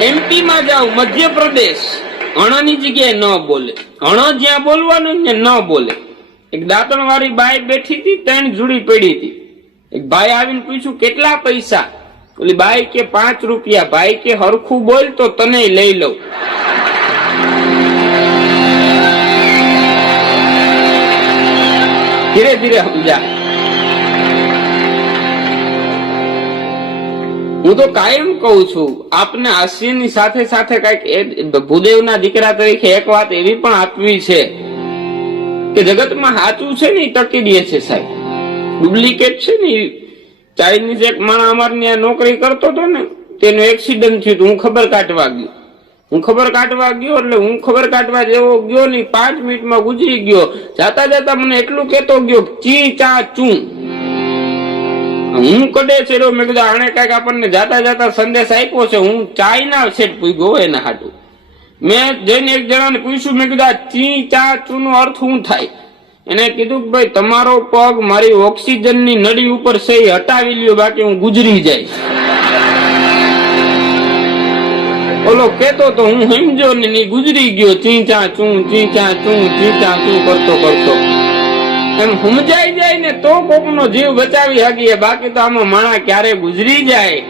MP માં જાવ, મધ્યપ્રદેશ, અણની જગ્યાએ ન બોલે, અણ જ્યાં બોલવાનું ને ન બોલે. એક દાંતણ વાળી બાઈ બેઠી હતી, 3 જુડી પડી હતી. એક ભાઈ આવીને પૂછ્યું કેટલા પૈસા? ઓલી બાઈ કે 5 રૂપિયા. ભાઈ કે હરખું બોલ તો તને લઈ લઉં. ધીરે ધીરે સમજા. હું તો કાયમ કઉ છું, આપને હાસ્યની સાથે સાથે કઈક ભૂદેવના દીકરા તરીકે એક વાત એવી પણ આપવી છે કે જગતમાં સાચું છે ને એ ટકી દે છે સાહેબ. ડુપ્લિકેટ છે ને, ચાઇનીઝ એક માણસ અમારી નોકરી કરતો હતો ને, તેનું એક્સિડન્ટ થયું. હું ખબર કાઢવા ગયો. એટલે હું ખબર કાઢવા જેવો ગયો નહીં, 5 મિનિટમાં ગુજરી ગયો. જાતા જાતા મને એટલું કેતો ગયો, ચી ચા ચું. હું કડે છે, મેં કીધું આને કઈક આપણને જાતા જાતા સંદેશ આપ્યો છે. હું ચાઇના સેટ પૂછ્યો એના હાટું. મેં જઈને એક જણાને પૂછ્યું, મેં કીધું આ ચી ચા ચૂ નો અર્થ શું થાય? એને કીધું કે ભાઈ તમારો પગ મારી ઓક્સિજનની નળી ઉપર છે હટાવી લ્યો, બાકી હું ગુજરી જાય. ઓલો કેતો તો હું સમજો ને ગુજરી ગયો. ચી ચા ચું કરતો એમ સમજાઈ જાય ને તો કોકનો જીવ બચાવી શકીએ, બાકી તો આમાં માણા ક્યારે ગુજરી જાય.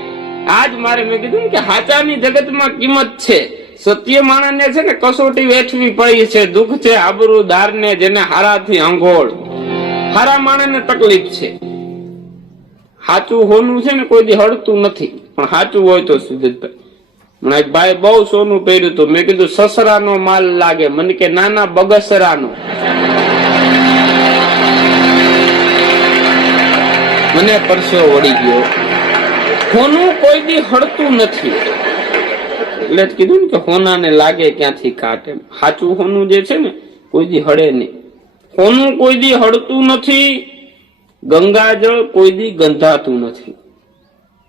આજ મારે મેં કીધું કે હાચાની જગતમાં કિંમત છે. સત્ય માણસને છે ને કસોટી વેઠવી પડી છે. દુઃખ છે આબરૂદાર ને, જેને હારાથી અંગોળ. હારા માણસને તકલીફ છે. સાચું હોનું છે ને કોઈ દી હળતું નથી, પણ સાચું હોય તો સુધીરભાઈ. મને એક ભાઈ બહુ સોનું પહેર્યું હતું. મેં કીધું સસરાનો માલ લાગે. મને કે નાના બગસરાનો. મને પરસેવો વળી ગયો. હોનું કોઈ દી હળતું નથી. એટલે જ કીધું ને કે હોનાને લાગે ક્યાંથી કાટ. એમ સાચું હોનું જે છે ને કોઈ દી હળે નહીં. હોનું કોઈ દી હળતું નથી. ગંગાજળ કોઈ દી ગંધાતું નથી.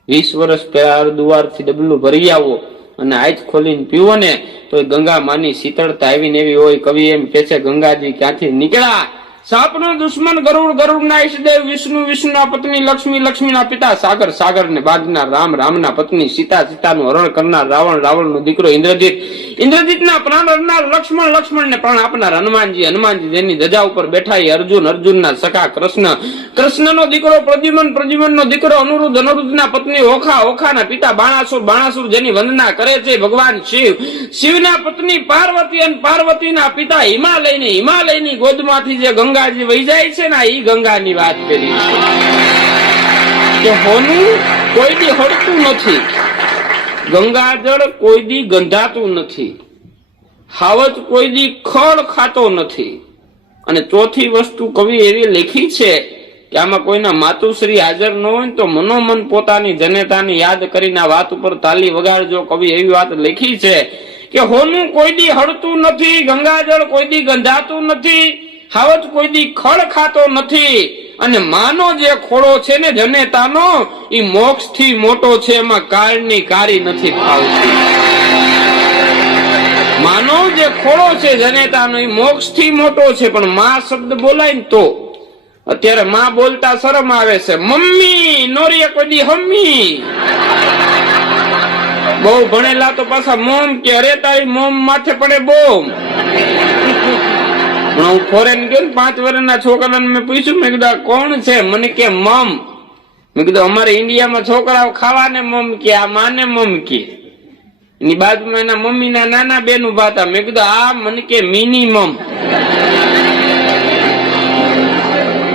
20 વર્ષ પહેલા દુવારથી ડબલું ભરી આવો અને આંખ ખોલીને પીવો ને તો ગંગા માની શીતળતા આવીને એવી હોય. કવિ એમ કે છે, ગંગાજી ક્યાંથી નીકળ્યા? સાપનો દુશ્મન ગરુડ, ગરુડના ઈષ્ટદેવ વિષ્ણુ, વિષ્ણુના પત્ની લક્ષ્મી, લક્ષ્મીના પિતા સાગર, સાગરને બાંધનાર રામ, રામના પત્ની સીતા, સીતાનું હરણ કરનાર રાવણ, રાવણનો દીકરો ઇન્દ્રજીત, ઇન્દ્રજીતના પ્રાણ હરનાર લક્ષ્મણ, લક્ષ્મણને પ્રાણ આપનાર હનુમાનજી, હનુમાનજી જેની ધજા ઉપર બેઠા એ અર્જુન, અર્જુનના સખા કૃષ્ણ, કૃષ્ણનો દીકરો પ્રદ્યુમન, પ્રદ્યુમનનો દીકરો અનુરુદ્ધ, અનુરુદ્ધના પત્ની ઓખા, ઓખાના પિતા બાણાસુર, બાણાસુર જેની વંદના કરે છે ભગવાન શિવ, શિવના પત્ની પાર્વતી અને પાર્વતીના પિતા હિમાલયની, હિમાલયની ગોદમાંથી જે ગંગાજી વહી જાય છે ને, ઈ ગંગાની વાત કરી કે હોનું કોઈ દી હળતું નથી. ગંગાજળ કોઈ દી ગંધાતું નથી. હાવજ કોઈ દી ખળ ખાતો નથી. અને ચોથી વસ્તુ કવિ એવી લખી છે કે આમાં કોઈના માતુશ્રી હાજર ન હોય તો મનોમન પોતાની જનેતાની યાદ કરીને આ વાત ઉપર તાલી વગાડજો. કવિ એવી વાત લખી છે કે હોનું કોઈ દી હળતું નથી, ગંગાજળ કોઈ દી ગંધાતું નથી, હાવજ કોઈ દી ખળ ખાતો નથી. અને માનો જે ખોળો છે ને જનેતાનો, ઈ મોક્ષ થી મોટો છે, એમાં કાળની કારી નથી ફાવતી. માનો જે ખોળો છે જનેતાનો, ઈ મોક્ષ થી મોટો છે, પણ માં શબ્દ બોલાય ને તો અત્યારે માં બોલતા શરમ આવે છે. મમ્મી નોરીએ કોઈ દી હમ્મી. બહુ ભણેલા તો પાછા મોમ કે, અરે તારી મોમ માથે પડે બોમ. હું ફોરેન ગયો ને 5 વર્ષના છોકરાને મેં પૂછ્યું, મેં કીધું કોણ છે? મને કે મમ. મેં કીધું અમારે ઇન્ડિયામાં છોકરાઓ ખાવાને મમ કે, આ માને મમ કે. એની બાજુમાં એના મમ્મીના નાના બેન ઉભા હતા. મેં કીધું આ મને કે મિનિમમ.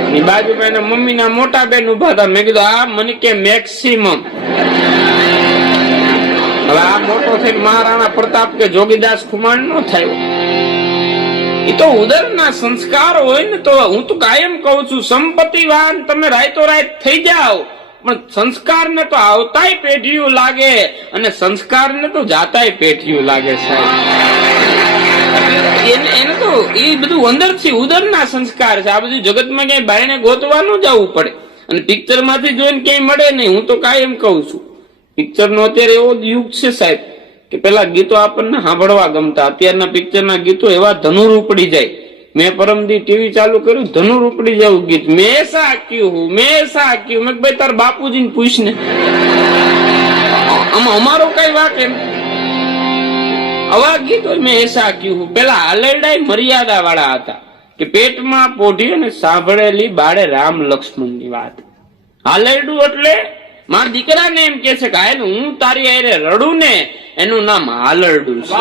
એની બાજુમાં એના મમ્મીના મોટા બેન ઉભા હતા. મેં કીધું આ મને કે મેક્સિમમ. હવે આ મોટો થઈને મહારાણા પ્રતાપ કે જોગીદાસ ખુમાણ નો થયો. એ તો ઉદરના સંસ્કાર હોય ને. તો હું તો કાયમ કહું છું, સંપત્તિવાન તમે રાયતો રાત થઈ જાઓ, પણ સંસ્કારને તો આવતાય પેઢીયું લાગે અને સંસ્કારને તો જાતાય પેઢીયું લાગે સાહેબ. એને તો એ બધું અંદરથી ઉદરના સંસ્કાર છે. આ બધું જગતમાં ક્યાંય બાયણે ગોતવા ન જવું પડે અને પિક્ચર માંથી જોઈને ક્યાંય મળે નહીં. હું તો કાયમ કહું છું, પિક્ચર નો અત્યારે એવો યુગ છે સાહેબ કે પેલા ગીતો આપણને સાંભળવા ગમતા. અત્યારના પિક્ચરના ગીતો એવા ધનુર ઉપડી જાય. મેં પરમદી ટીવી ચાલુ કર્યું, ધનુર ઉપડી જવું ગીત. મેં સા ક્યું હું, મેં સા ક્યું. મેં ભાઈ તાર બાપુજીને પૂછ ને, આમાં અમારો કઈ વાત એમ. આવા ગીતો મેં એસા ક્યું. પેલા આલરડા મર્યાદા વાળા હતા કે પેટમાં પોઢી અને સાંભળેલી બાળે રામ લક્ષ્મણની વાત. આલરડું એટલે મારા દીકરાને એમ કે છે કે હાલ હું તારી હારે રડું ને એનું નામ આલરડું છે.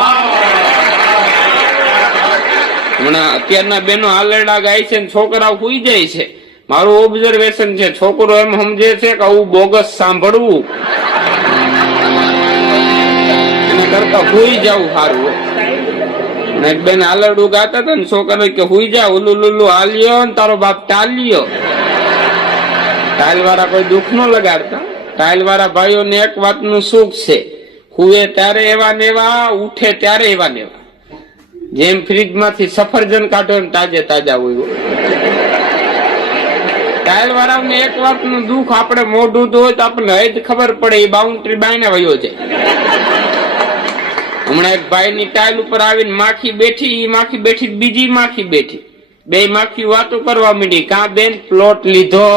હમણાં અત્યારના બેનો આલરડા ગાય છે, છોકરાઓ સુઈ જાય છે. મારું ઓબ્ઝર્વેશન છે, છોકરો એમ સમજે છે કે આવું બોગસ સાંભળવું એના કરતા સુઈ જવું સારું. એક બેન આલરડું ગાતા હતા ને, છોકરો કે સુઈ જા, ઉલ્લુ લુલ્લુ હાલ્યો ને તારો બાપ ટાલ્યો. ટાઇલ વાળા કોઈ દુઃખ ન લગાડતા. ટાઇલ વાળા ભાઈઓને એક વાતનું સુખ છે, હુએ ત્યારે એવા ને એવા, ઉઠે ત્યારે એવા ને એવા. જેમ ફ્રીજ માંથી સફરજન કાઢો ને તાજે તાજા હોય. ટાઇલ વાળાને એક વાતનું દુઃખ, આપણે મોઢું ધોય તો આપણને હજ ખબર પડે એ બાઉન્ડ્રી બાઈને વયો જાય. હમણાં એક ભાઈ ની ટાઇલ ઉપર આવીને માખી બેઠી, એ માખી બેઠી, બીજી માખી બેઠી. બે માખી વાતો કરવા માંડી, કા બેન પ્લોટ લીધો?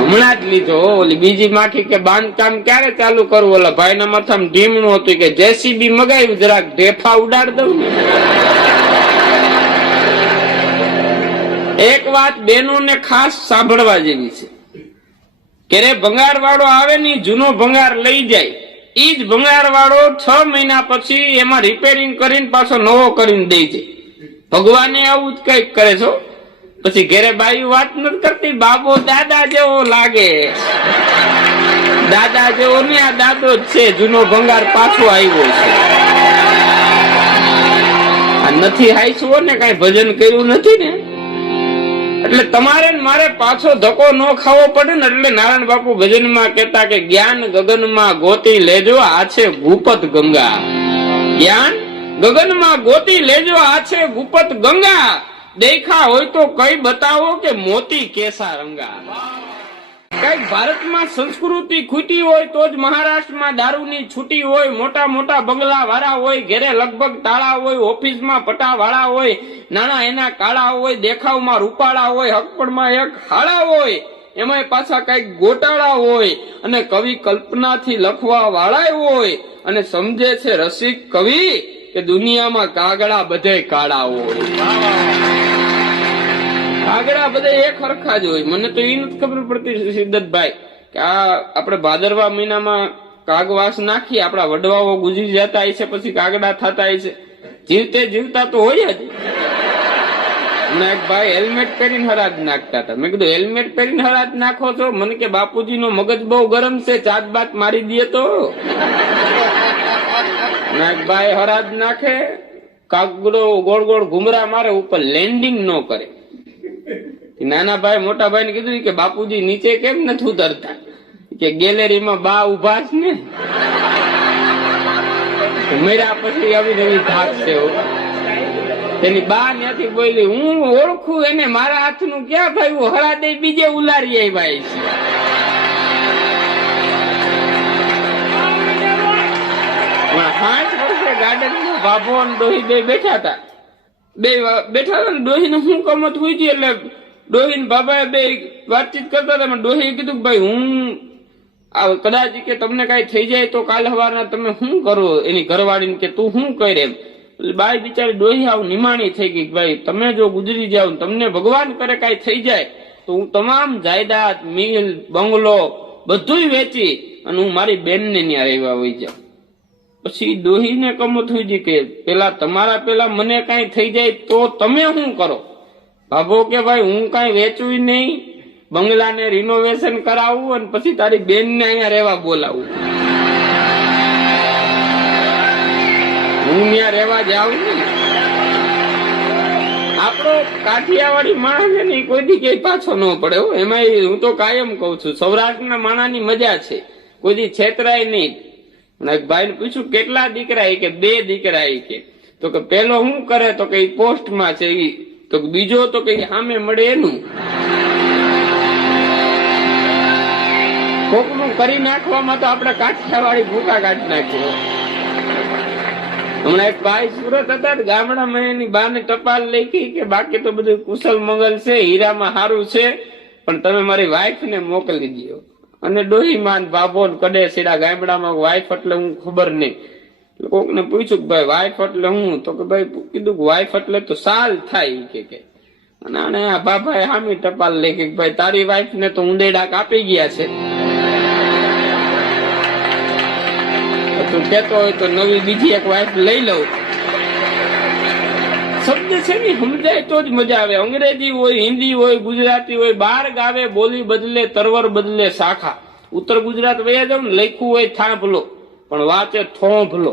હમણાં જ લીધો. ઓલી બીજી માખી કે બાંધકામ ક્યારે ચાલુ કરવું? ઓલા ભાઈ ના માથામાં ઢીમણું હતું કે જેસીબી મગાવ્યું, જરાક ઢેફા ઉડાડ દઉં ને. એક વાત બેનોને ખાસ સાંભળવા જેવી છે કે રે ભંગાર વાળો આવે ને જૂનો ભંગાર લઈ જાય, ઈ જ ભંગાર વાળો 6 મહિના પછી એમાં રિપેરિંગ કરીને પાછો નવો કરીને દઈ જાય. ભગવાને આવું જ કઈક કરે છો. પછી ઘેરે બાઈ વાત નથી કરતી, બાબો દાદા જેવો લાગે. દાદા જેવો ને આ દાદો જ છે, જૂનો ભંગાર પાછો આવ્યો છે. આ નથી હાઈશું ને, કઈ ભજન કર્યું નથી ને, એટલે તમારે મારે પાછો ધક્કો ન ખાવો પડે ને. એટલે નારાયણ બાપુ ભજનમાં કહેતા કે જ્ઞાન ગગનમાં ગોતી લેજો, આ છે ગુપત ગંગા. જ્ઞાન ગગનમાં ગોતી લેજો, આ છે ગુપત ગંગા. દેખા હોય તો કઈ બતાવો કે મોતી કેસા રંગા. કઈક ભારતમાં સંસ્કૃતિ ખૂટી હોય તો જ મહારાષ્ટ્રમાં દારૂની છૂટી હોય, મોટા મોટા બંગલા વાળા હોય, ઘેરે લગભગ તાળા હોય, ઓફિસમાં પટા વાળા હોય, નાના એના કાળા હોય, દેખાવમાં રૂપાળા હોય, હકપણમાં એક હાળા હોય, એમાં પાછા કઈક ગોટાળા હોય, અને કવિ કલ્પનાથી લખવા વાળા હોય, અને સમજે છે રસિક કવિ કે દુનિયામાં કાગડા બધે કાળા હોય. કાગડા બધે એક હરખા જ હોય. મને તો એ નથી ખબર પડતી સિદ્ધતભાઈ કે આ આપણે ભાદરવા મહિનામાં કાગવાસ નાખી આપણા વડવાઓ ગુજરી જતા હોય છે, પછી કાગડા થતા હોય છે. જીવતે જીવતા તો હોય જ. એક ભાઈ હેલ્મેટ પહેરીને હરાજ નાખતા હતા. મેં કીધું હેલ્મેટ પહેરીને હરાજ નાખો છો? મને કે બાપુજી નો મગજ બહુ ગરમ છે, ચાટ બાત મારી દે તો. એક ભાઈ હરાજ નાખે, કાગડો ગોળ ગોળ ઘુમરા મારે, ઉપર લેન્ડિંગ ન કરે. નાના ભાઈ મોટા ભાઈ ને કીધું કે બાપુજી નીચે કેમ નથી ઉતરતા? કે ગેલેરીમાં બા ઉભા છે ને. મેરા પછી આવી નવી ધાક છે. તેની બા ત્યાંથી બોલી, હું ઓળખું એને, મારા હાથનું ક્યાં ભાઈ હરા દે બીજે ઉલારી આવ્યા છે. ગાર્ડનમાં બાબો અને ડોહી બે બેઠા હતા. ડોહી ને શું કમત હોય છે, એટલે ડોહી ને બાબા બે વાતચીત કરતા હતા. ડોહી કીધું કે ભાઈ હું કદાચ કે તમને કઈ થઈ જાય તો કાલ સવારના તમે શું કરો? એની ઘરવાળીને કે તું શું કરે એમ. બાઈ બિચારી ડોહી આવું નિમાણી થઈ ગઈ, ભાઈ તમે જો ગુજરી જાવ, તમને ભગવાન કરે કઈ થઈ જાય તો હું તમામ જાયદાદ, મિલ, બંગલો બધું વેચી અને હું મારી બેન ને ત્યાં રહેવા વહી જાઉં. પછી ડોહી ને કમત હોય કે પેલા તમારા પેલા મને કઈ થઈ જાય તો તમે શું કરો? બાબો કે ભાઈ હું કઈ વેચું નહીં, બંગલાને રિનોવેશન કરાવું અને પછી તારી બેન ને અહીંયા રહેવા બોલાવું. હું ત્યાં રહેવા જાઉં ને. આપણો કાઠિયાવાડી માણસ છે ને કોઈ દી કઈ પાછો ન પડે. એમાં હું તો કાયમ કઉ છું, સૌરાષ્ટ્રના માણાની મજા છે, કોઈ દી છેતરાય નહીં. એક ભાઈ ને પૂછ્યું કેટલા દીકરા? કે 2 દીકરા. કે તો કે પેલો શું કરે? તો કે પોસ્ટમાં છે. તો બીજો તો કે સામે મળે એનું. કોકનું કરી નાખવામાં તો આપણે કાઠિયાવાડી ભૂકા કાઢી નાખ્યો. હમણાં એક ભાઈ સુરત હતા, ગામડામાં એની બાને ટપાલ લખી કે બાકી તો બધું કુશલ મંગલ છે, હીરામાં સારું છે, પણ તમે મારી વાઈફ ને મોકલી દો. અને ડોહી માન બાબો કડે સીડા ગામડામાં વાઈફ એટલે હું ખબર નહીં. કોકને પૂછ્યું કે ભાઈ વાઇફ એટલે હું, તો કે ભાઈ કીધું કે વાઇફ એટલે તો સાલ થાય ઈ કે અને આને આ બાબાએ હામી ટપાલ લઈ કે ભાઈ તારી વાઇફ ને તો ઊંદેડા કાપી ગયા છે, તું કેતો હોય તો નવી બીજી એક વાઇફ લઈ લઉં. શબ્દ છે ને સમજાય તો જ મજા આવે. અંગ્રેજી હોય, હિન્દી હોય, ગુજરાતી હોય, બાર ગાવે બોલી બદલે તરવર બદલે શાખા. ઉત્તર ગુજરાત વયા જાવ ને લખ્યું હોય થાંભલો પણ વાંચે થોંભલો.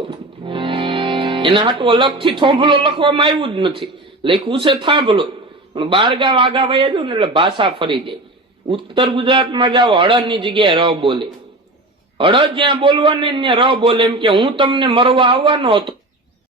એના હાટું અલગથી થોંભલો લખવામાં આવ્યું જ નથી, લખ્યું છે થાંભલો. પણ બાર ગાવ આગા વયા જાવ ને એટલે ભાષા ફરી જાય. ઉત્તર ગુજરાતમાં જાઓ હળદ ની જગ્યાએ ર બોલે. હળદ જ્યાં બોલવાની ત્યાં ર બોલે. એમ કે હું તમને મરવા આવવાનો હતો